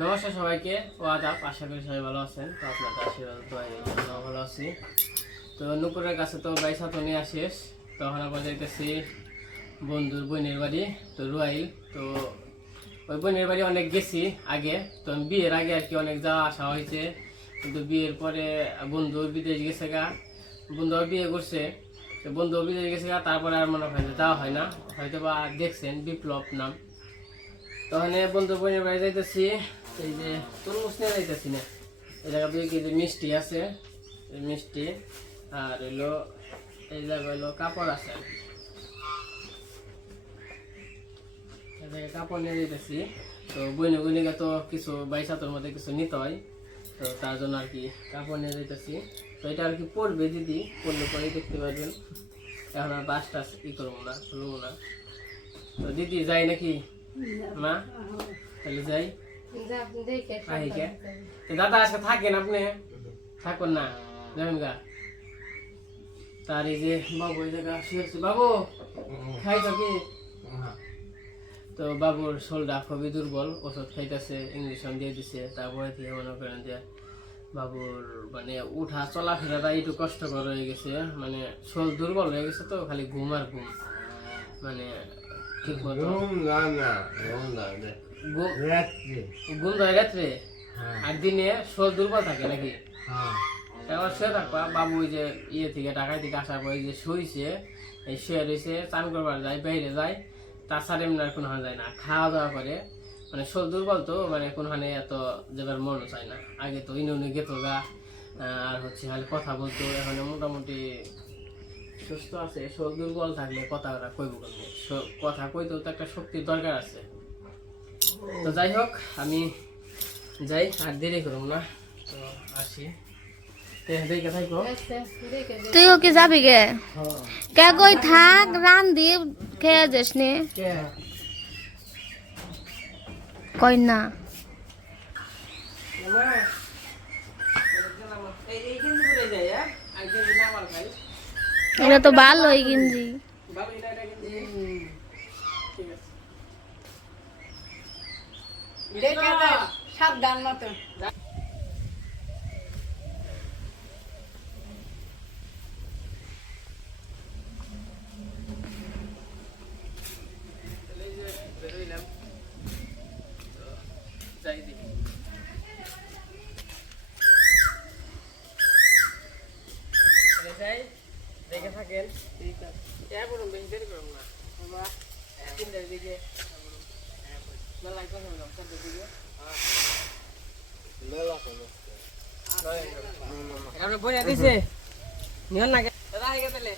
নমস্কার সবাইকে, ও আদাব। আশা করি সবাই ভালো আছেন। তো আপনাদের আশীর্বাদ দোয়াই আমরাও ভালো আছি। তো নুপুরের কাছে তো বাইসা তো নিয়ে শেষ। তখন আবার যাইতেছি বন্ধুর বোনের বাড়ি, তো রুয়াইল। তো ওই বোনের বাড়ি অনেক গেছি আগে, তো আমি বিয়ের আগে আর কি অনেক যাওয়া আসা হয়েছে। কিন্তু বিয়ের পরে বন্ধুর বিদেশ গেছে গা, বন্ধু বিয়ে করছে, তো বন্ধু বিদেশ গেছে গা, তারপরে আর মনে হয় যাওয়া হয় না। হয়তো বা দেখছেন বিপ্লব নাম। তখন বন্ধু বোনের বাড়ি যাইতেছি, এই যে তরমুজ নিয়ে যাইতেছি না, এই জায়গা 2 কেজি মিষ্টি আছে, এই মিষ্টি আর হইলো এই জায়গা হইলো কাপড় আছে আর কি। এই জায়গায় কাপড় নিয়ে যাইতেছি। তো বইনে বইনিকে তো কিছু 22 মধ্যে কিছু নিতে হয়, তো তার জন্য আর কি কাপড় নিয়ে যাইতেছি। তো এটা আর কি পড়বে দিদি, পড়লে পরেই দেখতে পারবেন। এখন আর বাস টাস করবো না, খুলবো না। তো দিদি যাই নাকি মা? তাহলে যাই। দাদা আজকে থাকেন, আপনি থাকুন না, যাবেন গা। তার এই যে বাবু এই জায়গা শুয়েছে। বাবু খাইছ কি? তো বাবুর শোলটা খুবই দুর্বল, ওষুধ খাইতেছে, ইঞ্জেকশন দিয়ে দিছে। তারপরে থেকে মনে করেন যে বাবুর মানে উঠা চলাফেরাটা একটু কষ্টকর হয়ে গেছে, মানে শোল দুর্বল হয়ে গেছে, তো খালি ঘুম আর ঘুম, মানে ঠিক মতো ঘুম ধরে রাত্রে। আর দিনে শোল দুর্বল থাকে নাকি? এবার শুয়ে থাকবা। বাবু ওই যে ইয়ে থেকে ঢাকায় থেকে আসার পরে যে শুয়েছে, এই শুয়ে রয়েছে, চান করবার যায়, বাইরে যায়, তাছাড়া এমনি আর কোনোখানে যায় না, খাওয়া দাওয়া করে। মানে শোল দুর্বল তো, মানে কোনোখানে এত যাবার মনও চায় না। আগে তো ইনুনে গেত গা, আর হচ্ছে খালি কথা বলতো। এখন মোটামুটি সুস্থ আছে। শোল দুর্বল থাকলে কথা কইব, কথা কইতেও তো একটা শক্তির দরকার আছে। তো যাই হোক, আমি যাই, আর দেরি করুন না, তো আসি। তুইও কি যাবি গে? কে কই থাক, রান দিয়ে খেয়ে যাস নে। কই না এটা তো ভালোই গেঞ্জি। সাবধান মতো দেখে থাকেন, ঠিক আছে? বেশি দেরি করুন না, তিনটার দিকে মেলায় কথা বললাম, 4টার দিকে বইয়া দিছে নিয়ন না গেলে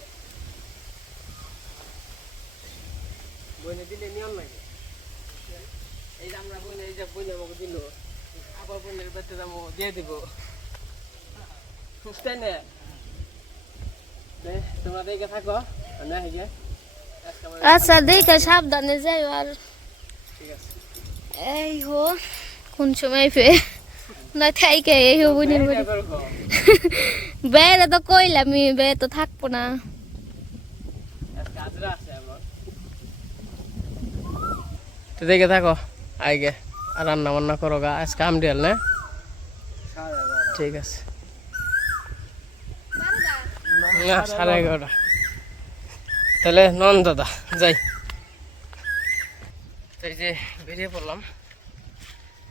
বইনে দিলে নিয়ন লাগে। এই যে আমরা বইনে, এই যে বইনে আমাকে দিল, আবার বইনের বেতে দাম দিয়ে দিব, তাই না? তোমরা দেখে থাকো না, হেগে আচ্ছা দেখে সাবধানে যাই। আর ঠিক আছে। এই হো কোন সময় ফে না থাইকে এই হো বুনির বাড়ি বেড়ে তো কইলাম বে তো থাকবো না। তো দেখে থাকো আগে, আর রান্না বান্না করো গা, আজকে আমডিয়াল না? ঠিক আছে না, 11:30। তাহলে নন দাদা যাই। তো এই যে বেরিয়ে পড়লাম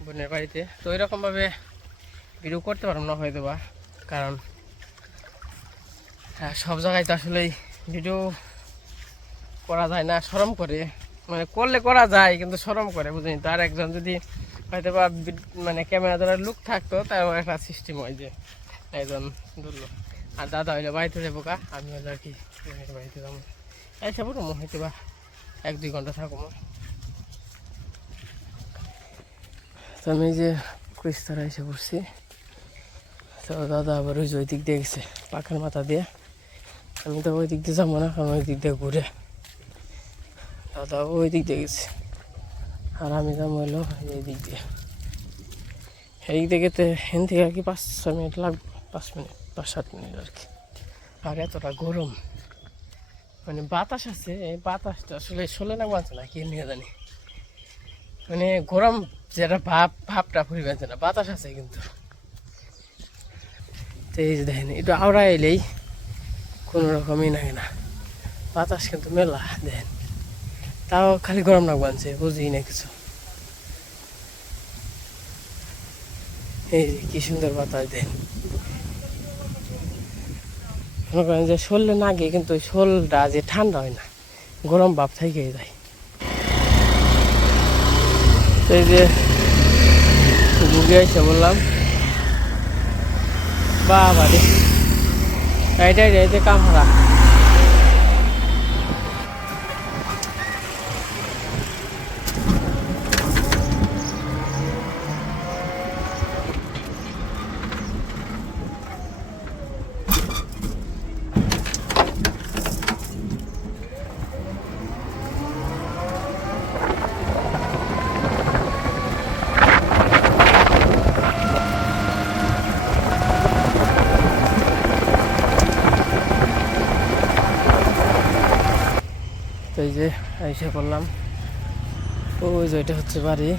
বোনের বাড়িতে। তো এরকমভাবে ভিডিও করতে পারলাম না হয়তো বা, কারণ সব জায়গায় তো আসলেই ভিডিও করা যায় না, শরম করে। মানে করলে করা যায়, কিন্তু শরম করে, বুঝলি তো। আর একজন যদি হয়তো বা মানে ক্যামেরা ধরার লুক থাকতো, তার একটা সিস্টেম হয় যে একজন ধরলো। আর দাদা হইলে বাড়িতে যাবো কা, আমি হলে আর কি বাড়িতে যাবো, এসে পড়বো হয়তো বা 1-2 ঘন্টা থাকবো। তো আমি যে কুইস্তারা এসে পড়ছি। তো দাদা আবার ওই যে ওই দিক দিয়ে গেছে পাখার মাথা দিয়ে। আমি তো ওই দিক দিয়ে যাবো না, কারণ ওই দিক দিয়ে ঘুরে। দাদা ওই দিক দিয়ে গেছে, আর আমি যাবো হলো এই দিক দিয়ে। এই দিক থেকে হেন থেকে আর কি 5-6 মিনিট লাগবে, 5 মিনিট 5-7 মিনিট আর কি। আর এতটা গরম, মানে বাতাস আছে, এই বাতাসটা আসলে শোলে না বাঁচে না, কি নিয়ে জানি, মানে গরম যেটা ভাবটা পরিবেছে না, বাতাস আছে কিন্তু। তো এই যে দেখেন একটু আওড়া এলেই কোনো রকমই লাগে না, বাতাস কিন্তু মেলা দেখেন, তাও খালি গরম লাগবে আনছে, বুঝি না কিছু। এই যে কি সুন্দর বাতাস দেন, মনে করেন যে শরীরে না গিয়ে কিন্তু শরীরটা যে ঠান্ডা হয় না, গরম ভাব থেকে যায়। তো এই যে ঘুরে এসে বললাম বাবা রে, এটাই রে কামহারা। তো এই যে এসে পড়লাম, ওই যে এটা হচ্ছে বাড়ি।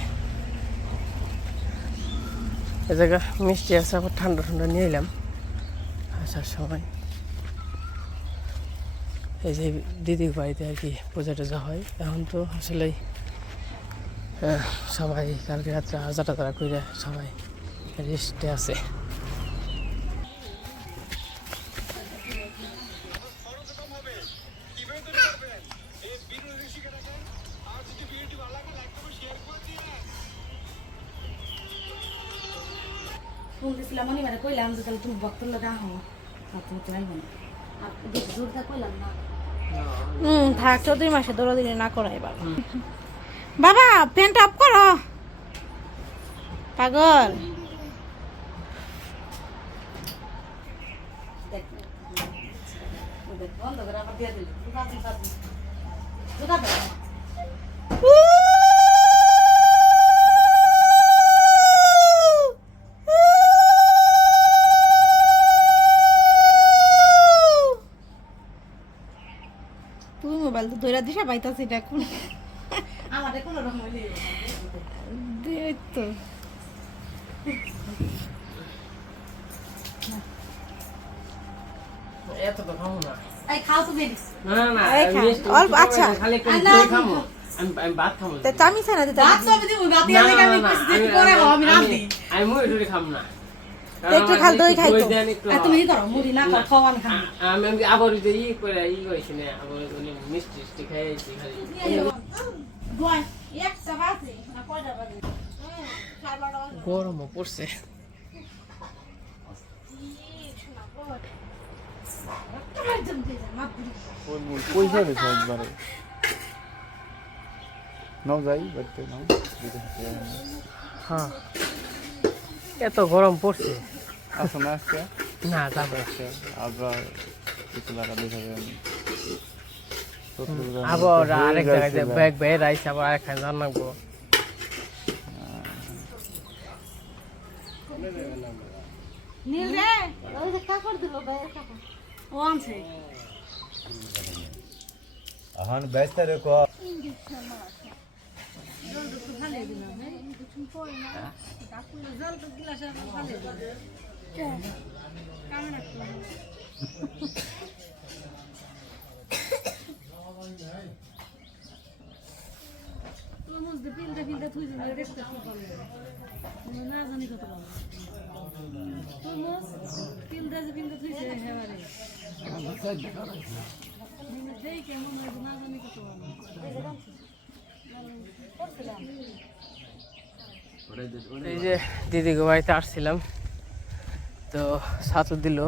এ জায়গা মিষ্টি আছে, আবার ঠান্ডা ঠান্ডা নিয়ে এলাম আসার সময়। এই যে দিদির বাড়িতে আর কি পূজা টুজা হয়। এখন তো আসলে সবাই কালকে রাত্রে হাজার তারা করে সবাই রেস্টে আছে। ফোন দিছিলাম মানে মানে কইলাম যে তাহলে তুমি বক্তর লগা আহ তুমি তো আইব না আর বেশি জোরটা কইলাম না থাক 14 মাসে দৌড়াদৌড়ি না করা এবার। বাবা প্যান্ট অফ করো, পাগল। বন্ধ করে আবার দিয়ে দিল দুটা দাও। তুমি মোবাইল তো দৌড়া দিশা পাইতাছি এটা কোন আমাদের কোনো রকম হইলে এই তো এত তো খাবো না। এই খাও তো বেরিস না না না, এই খা, মিষ্টি অল্প, খাবো না, আচ্ছা। খালি একটু না, দই খাবো। আমি ভাত খাবো। তা চামি ছানা দিতে ভাত সব দিই ভাত না, দিয়ে না, আমি না, কিছু দিন পরে খাও আমি রাত দিই আমি মুড়ি টুড়ি খাবো না। একটু খাল দই খাই তো। দেন একটু। আর তুমি কি করো মুড়ি না খাও খাও আমি খাই আমি আবার ওই যে করেছি না, আবার ওই মিষ্টি টিষ্টি খাইছি খালি। বয় একটা বাজে না কয়টা বাজে গরমও পড়ছে। পয়সা দিছে একবারে নাও যাই বাড়িতে নাও হ্যাঁ এত গরম পড়ছে। আসো না আজকে না যাবো আবার কিছু লাগা দেখাবেন আবার আরেক জায়গায় ব্যাগ বের আইসে আবার আরেকখানে জানাবো। নীল রে ওই যে কাপড় দিল বাইরে কাপড় ও আনছে এখন ব্যস্ত রেখো এই যে দিদিকে বাড়িতে আসছিলাম, তো ছাতু দিল,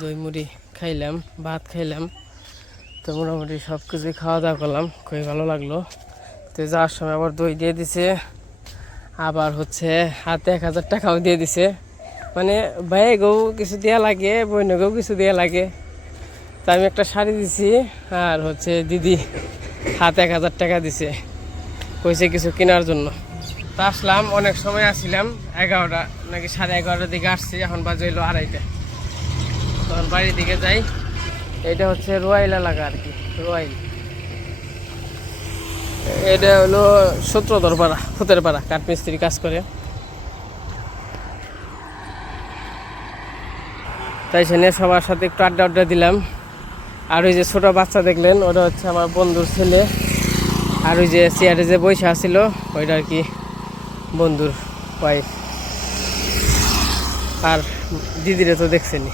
দই মুড়ি খাইলাম, ভাত খাইলাম। তো মোটামুটি সব কিছুই খাওয়া দাওয়া করলাম, খুবই ভালো লাগলো। তো যাওয়ার সময় আবার দই দিয়ে দিছে, আবার হচ্ছে হাতে 1000 টাকাও দিয়ে দিছে। মানে ভাইয়েকেও কিছু দেওয়া লাগে, বোনকেও কিছু দেওয়া লাগে। তা আমি একটা শাড়ি দিছি, আর হচ্ছে দিদি হাতে 1000 টাকা দিছে, কইছে কিছু কেনার জন্য। তা আসলাম, অনেক সময় আসছিলাম, 11টা নাকি 11:30টার দিকে আসছি, এখন বাজে হইলো 2:30। তখন বাড়ির দিকে যাই। এটা হচ্ছে রোয়াইল এলাকা আর কি, রোয়াইল। এটা হলো সূত্রধরপাড়া, ফুতের পাড়া, কাঠমিস্ত্রি কাজ করে। তাই সেখানে সবার সাথে একটু আড্ডা দিলাম। আর ওই যে ছোট বাচ্চা দেখলেন, ওটা হচ্ছে আমার বন্ধুর ছেলে। আর ওই যে চেয়ারে যে বসে আসছিল, ওইটা আর কি বন্ধুর ওয়াইফ। আর দিদিরে তো দেখছেনি।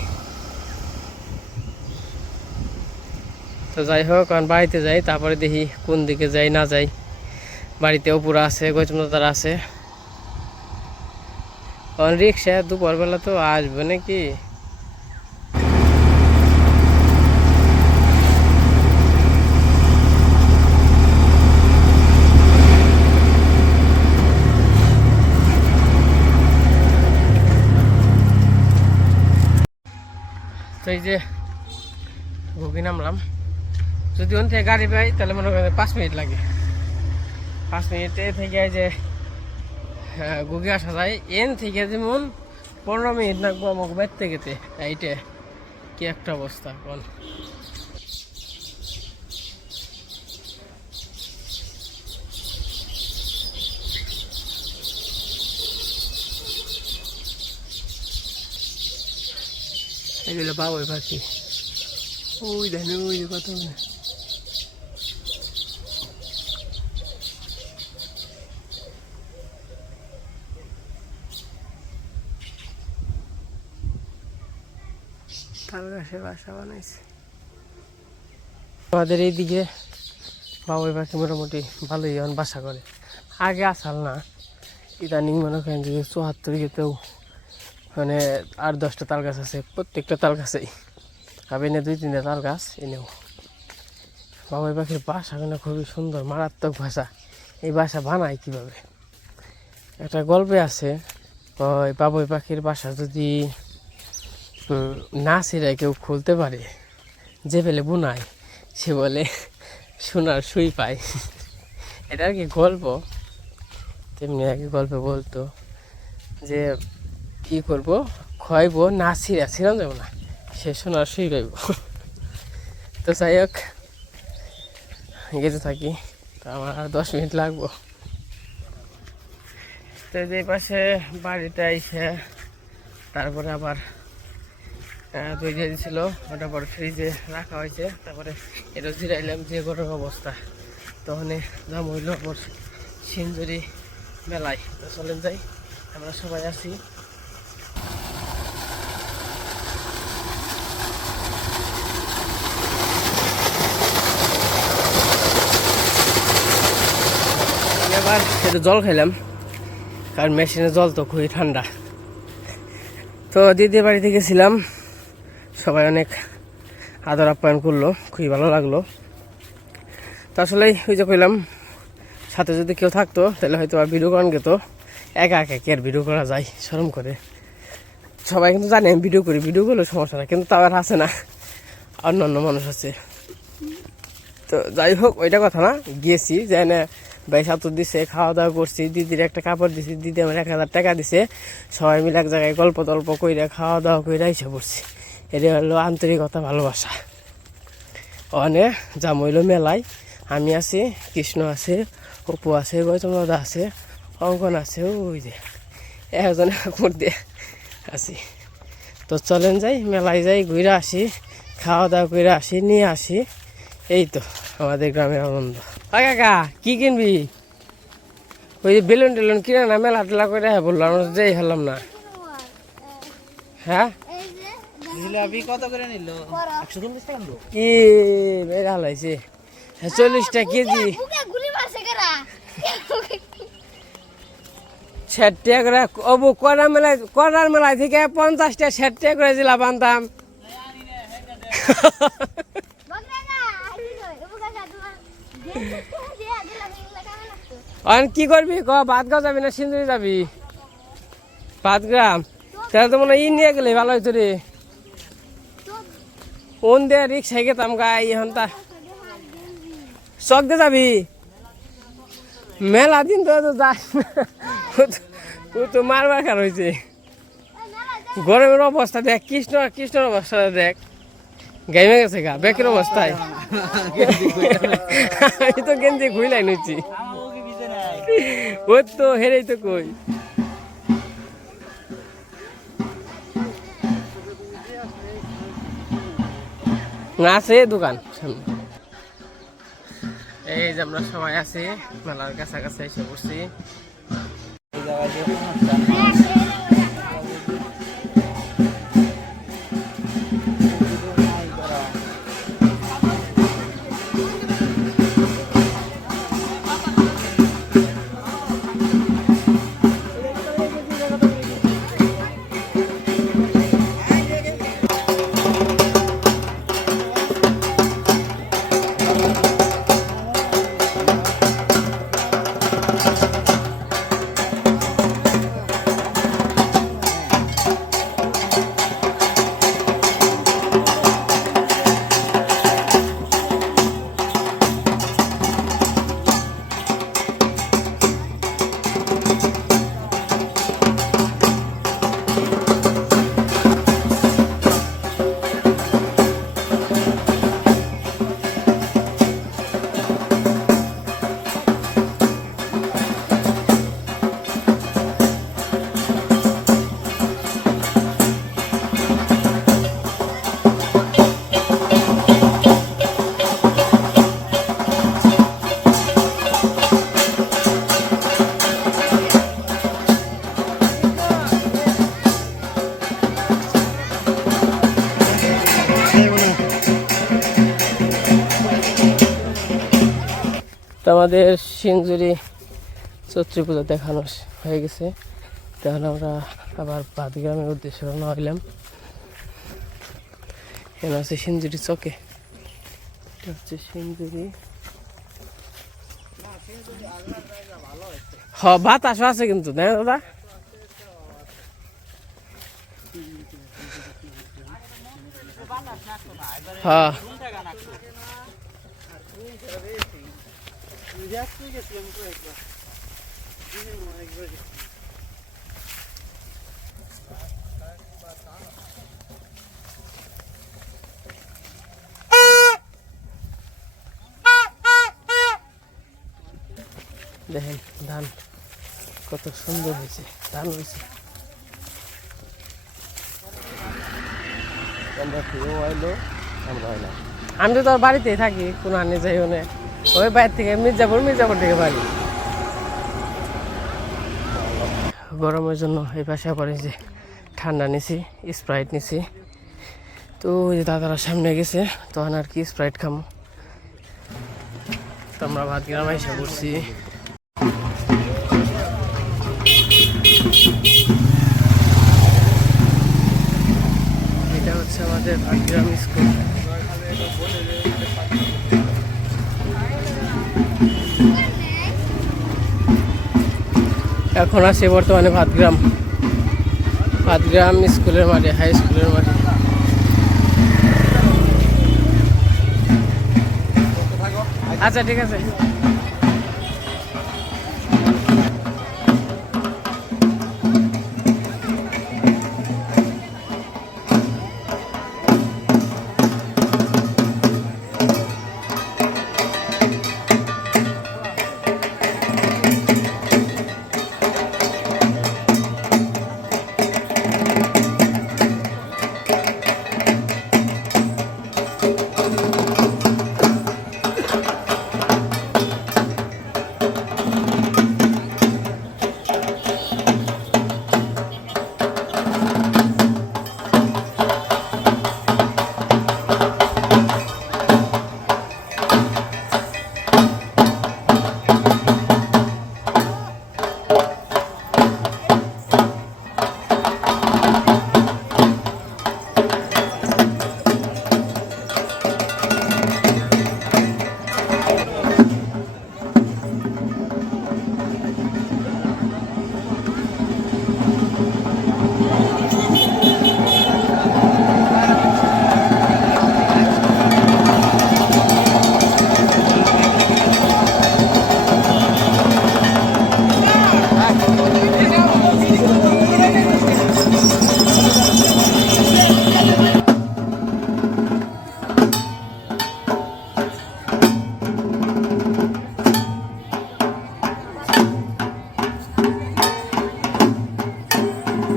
তো যাই হোক, কারণ বাড়িতে যাই, তারপরে দেখি কোন দিকে যাই না যাই। বাড়িতে অপুরা আছে, গজমদার আছে। কারণ রিক্সা দুপুরবেলা তো আসবে নাকি। তো এই যে ঘুগি নামলাম। যদি ওখান থেকে গাড়ি পাই তাহলে মনে করেন 5 মিনিট লাগে। 5 মিনিটে থেকে যে ঘুগি আসা যায়। এন থেকে যেমন 15 মিনিট লাগবো আমাকে বেরতে গেতে। এইটা কি একটা অবস্থা বল। এগুলো বাবুই পাখি, ওই দেখেন ওই যে কত। তাল গাছের বাসা বানাইছে আমাদের এইদিকে। বাবুই পাখি মোটামুটি ভালোই এখন বাসা করে। আগে আসাল না, ইদানিং মনে করেন যে 74 গেতেও মানে 8-10টা তাল গাছ আছে। প্রত্যেকটা তাল গাছেই আমি এনে 2-3টা তাল গাছ এনেও। বাবুই পাখির বাসা কিন্তু খুবই সুন্দর, মারাত্মক ভাষা। এই বাসা বানায় কীভাবে, একটা গল্পে আছে। ওই বাবুই পাখির বাসা যদি না ছিঁড়ে কেউ খুলতে পারে, যে ফেলে বুনায় সে বলে সোনার সুই পায়। এটা আর কি গল্প। তেমনি আর কি গল্পে বলতো যে কী করবো, খোয়াইবো, না ছিঁড়াম যাবো না, সে সোনার সুই পাইব। তো যাই হোক, গেতে থাকি। তো আমার আর 10 মিনিট লাগবো। তো যে পাশে বাড়িটা এসে তারপরে আবার দই দিয়ে দিয়েছিল, ওটা পরে ফ্রিজে রাখা হয়েছে। তারপরে এটা জিরাইলাম, যে গরম অবস্থা। তখন দাম হইল আমার সিঞ্জুরি মেলায়। তো চলেন যাই, আমরা সবাই আছি। এবার একটু জল খাইলাম, কারণ মেশিনের জল তো খুবই ঠান্ডা। তো দিদির বাড়িতে গেছিলাম, সবাই অনেক আদর আপ্যায়ন করলো, খুবই ভালো লাগলো। তো আসলে ওই যে কইলাম, সাথে যদি কেউ থাকতো তাহলে হয়তো আর ভিডিও করান গেতো। একা একা কি আর ভিডিও করা যায়, শরম করে। সবাই কিন্তু জানে আমি ভিডিও করি, ভিডিও করলে সমস্যা না, কিন্তু তাও আর আছে না, অন্য অন্য মানুষ আছে। তো যাই হোক, ওইটা কথা না। গিয়েছি যে না, ভাই সাঁতর দিছে, খাওয়া দাওয়া করছি, দিদির একটা কাপড় দিছি, দিদি আমার 1000 টাকা দিছে। সবাই মিলে এক জায়গায় গল্প টল্প কইরা খাওয়া দাওয়া কইরা এসে পড়ছি। এটা হলো আন্তরিকতা, ভালোবাসা। অনে যাম হইলো মেলায়। আমি আছি, কৃষ্ণ আছে, অপু আছে, গৌতমদা আছে, অঙ্কন আছে, ওই যে একজন মধ্যে আছি। তো চলেন যাই, মেলায় যাই, ঘুরে আসি, খাওয়া দাওয়া করে আসি, নিয়ে আসি। এই তো আমাদের গ্রামের আনন্দ। কাকা কি কিনবি? ওই যে বেলুন টেলুন কিনে না, মেলা টেলা করে বললো, আমরা যাই হলাম না। হ্যাঁ জিলাপি কত করে নিল? 140 টাকা নিল। কি বেড়া হলাইছে, 40 টাকা কেজি। 60 টাকা করে। অবু করার মেলায় থেকে 50টা 60 টাকা করে জিলা বানতাম। কি করবি ক? ভাতগাঁও যাবি না সিন্ধুরি যাবি? ভাতগ্রাম তাহলে তো মনে হয় নিয়ে গেলে ভালো হইতো রে। ওন দে রিক্সায় গেতাম গাই এখন তা। চক দে যাবি? মেলা দিন তো যাস ও তো মারবার খার হয়েছে। গরমের অবস্থা দেখ, কৃষ্ণর অবস্থা দেখ, গাইমে গেছে গা বেকের অবস্থায় আমি তো গেঞ্জি খুইলাই নিচ্ছি ওই তো হেরেই তো কই না আছে দোকান সামনে এই যে আমরা সবাই আছি মেলার কাছাকাছি এসে পড়ছি এই জায়গায় যে অনুষ্ঠান তো আমাদের সিঞ্জুরি চৈত্রী পুজো দেখানো হয়ে গেছে তখন আমরা আবার বাদগ্রামের উদ্দেশ্যে রওনা হইলাম এখানে আছে সিঞ্জুরি চকে এটা হচ্ছে সিঞ্জুরি বাতাস আছে কিন্তু তাই না দাদা হ্যাঁ দেখেন ধান কত সুন্দর হয়েছে ধান হয়েছে আমি তো তোর বাড়িতেই থাকি কোনো আনে যাই না ওই বাইরে থেকে মির্জাপুর থেকে বাড়ি গরমের জন্য এই পাশে আবার যে ঠান্ডা নিছি স্প্রাইট নিছি তো ওই যে দাদারা সামনে গেছে তখন আর কি স্প্রাইট খামো তো আমরা ভাত গ্রামে এসে পড়ছি এটা হচ্ছে আমাদের ভাতগ্রাম স্কুল এখন আছে বর্তমানে ভাতগ্রাম স্কুলের মাঠে হাই স্কুলের মাঠে আচ্ছা ঠিক আছে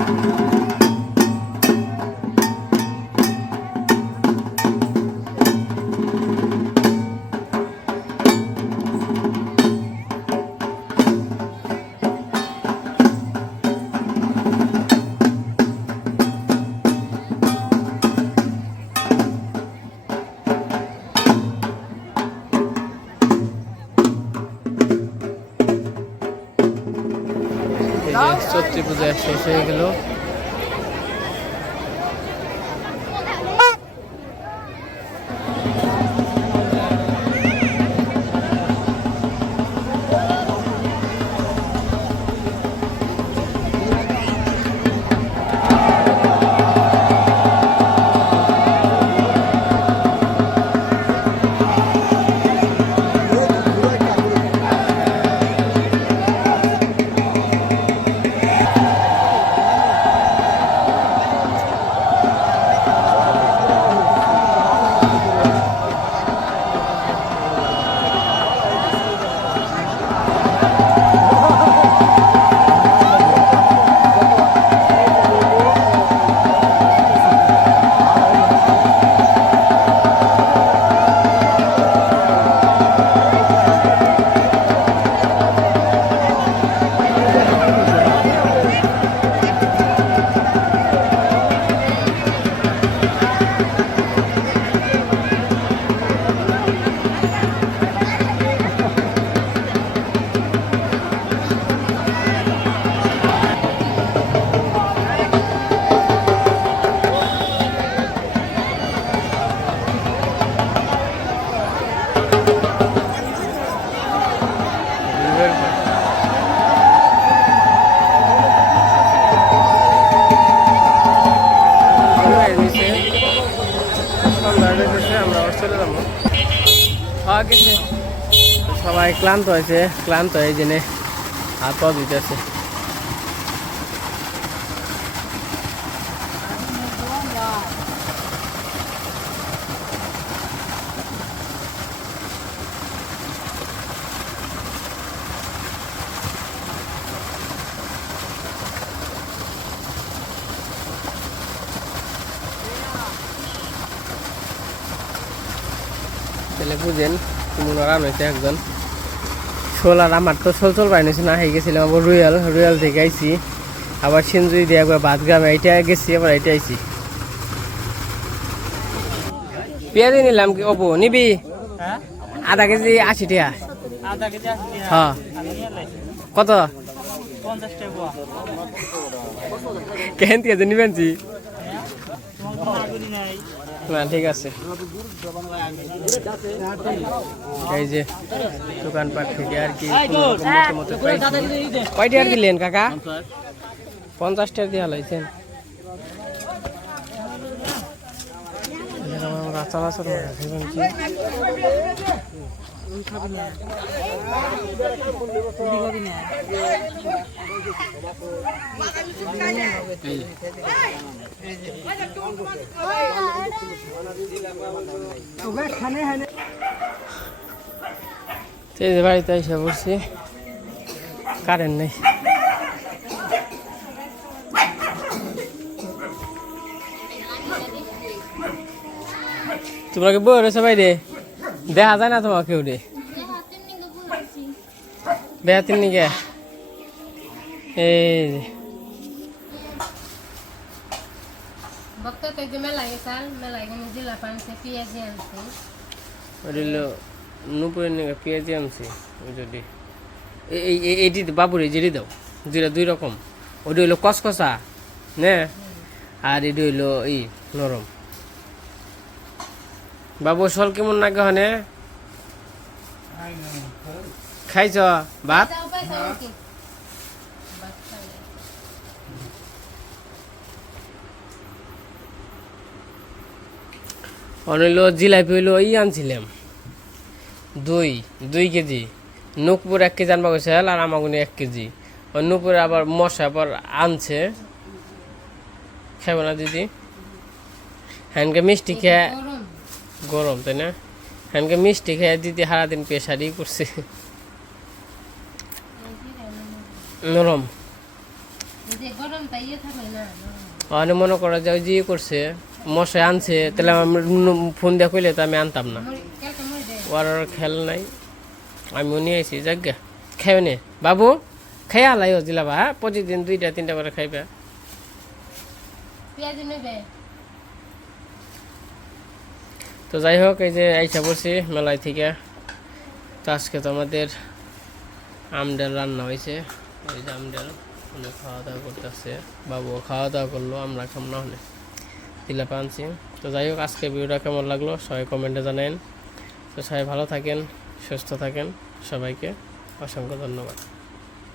এই যে চৈত্রী পূজা শেষ হয়ে গেল। সবাই ক্লান্ত হয়েছে, ক্লান্ত হয়ে জেনে হাত পা দিতেছে। তাহলে বুঝেন কেমন রান হয়েছে একজন শোল। আর আমার তো শোল চল পাইনি না, হয়ে গেছিলাম আবার রুয়াল থেকে আইছি, আবার সিঞ্জুরি দিয়ে একবার বাদগ্রামে এইটা গেছি, আবার এইটা আইছি। পেঁয়াজি নিলাম কি অপু নিবি? আধা কেজি 80 টাকা। হ্যাঁ কত? কেন থেকে নিবেন না? ঠিক আছে। এই যে দোকানপাট থেকে আর কি কয়টা আর দিলেন কাকা? 50 টাকা দিয়ে হালাইছেন। বাড়িতে এসে পড়ছি, কারেন্ট নেই। তোমরা কি বই রয়েছে বাইরে? দেখা যায় না তোমার কেউ রে? বেহাতিন নিকে এই নুপুরের নিকে পেঁয়াজি আনছি। যদি এইটি বাবুরে যেটি দাও, দুইটা দুই রকম। ওইটা হইলো কসকসা নে, আর এটি হইলো এই নরম। বাবু শোল কেমন নাকি হনে? খাইছ ভাত? অনিল জিলাপি হইলো ই আনছিলাম 2 কেজি। নুপুর 1 কেজি আনবা গেছে, আর আমাগুনি 1 কেজি। নুপুরে আবার মশা আবার আনছে, খাইব না দিদি? হ্যানকে মিষ্টি খেয়ে গরম, তাই না? হ্যানকে মিষ্টি খেয়ে দিদি সারাদিন পেশারি করছে, নরম। অনেক মনে করা যায় যে করছে মশাই আনছে তাহলে আমি ফোন দিয়ে কইলে তো আমি আনতাম না ওর আর খেয়াল নাই আমিও নিয়ে আইছি যাজ্ঞা খাইও নে বাবু খাইয়া লাইও দিলাবা হ্যাঁ প্রতিদিন 2-3টা করে খাইবে তো যাই হোক এই যে আইসা পড়ছি মেলায় থেকে তো আজকে তো আমাদের আমডাল রান্না হয়েছে ওই যে আমডাল অনেক খাওয়া দাওয়া করতেছে বাবুও খাওয়া দাওয়া করলো আমরা খাম না হলে জিলাপি আনছি তো যাই হোক আজকে ভিডিওটা কেমন লাগলো সবাই কমেন্টে জানান তো সবাই ভালো থাকেন সুস্থ থাকেন সবাইকে অসংখ্য ধন্যবাদ।